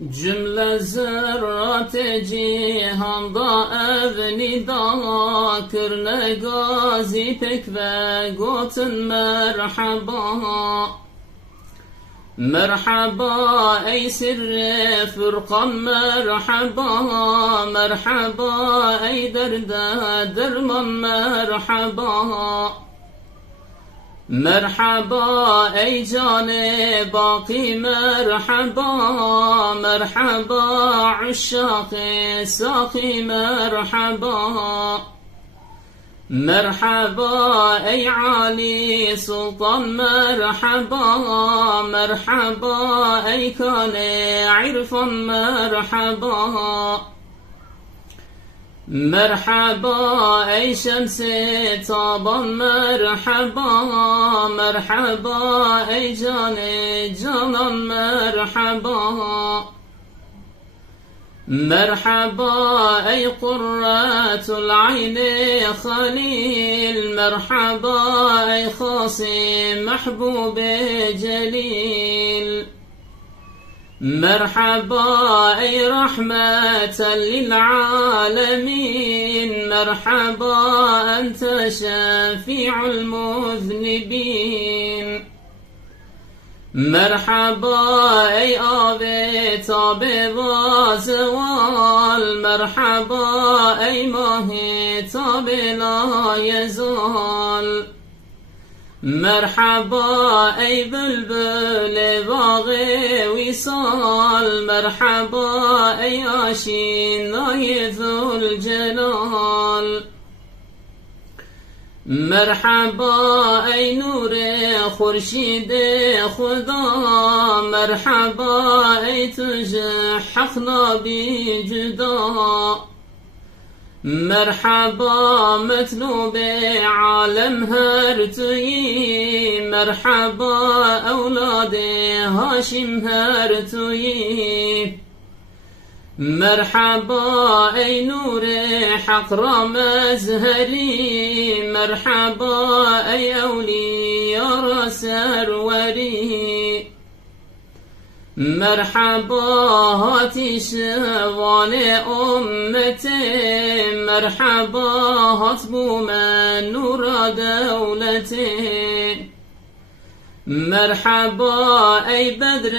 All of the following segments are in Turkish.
Cümle zerrat cihanda evnida Kırne gazi pek ve gotun merhaba. Merhaba ey sirri fırkan merhaba. Merhaba ey derde derman merhaba. Merhaba ey cane baki merhaba. Merhaba uşşaki saki merhaba. Merhaba ey Ali Sultan merhaba. Merhaba ey kane irfan merhaba. Merhaba ey şemsi taban merhaba. Merhaba ey cane canan merhaba. Merhaba ey kurratul ayni halil. Merhaba ey khasi mahbubi celil. مرحبا أي رحمة للعالمين. مرحبا أنت شفيع المذنبين. مرحبا أي آبي طبيب وزوال. مرحبا أي ماهي طبي لا يزال. مرحبا أي بلبل باغي وصال. مرحبا أي آشين ذو الجلال. مرحبا أي نور خورشید خدا. مرحبا أي تجحقنا بجدا. مرحبا مطلوب عالم هرتوی. مرحبا اولاد هاشم هرتوی. مرحبا ای نور حق را مزهری. مرحبا ای اولیا را سروری. مرحبا هاتی شوان امتی. مرحبا هات بومن نور دولتی. مرحبا ای بدر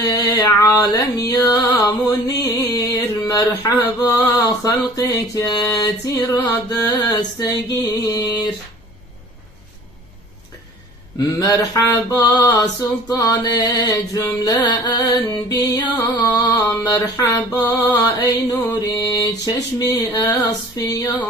عالم یا منیر. مرحبا خلقی که تیر دستگیر. مرحبا سلطان جمله انبیا. مرحبا ای نوری چشمی اصفیا.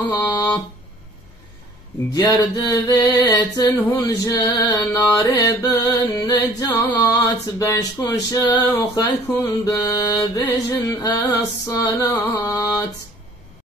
گرد ویتن هون جنار بن نجات. بشکن شوخ کن ببجن الصلاة.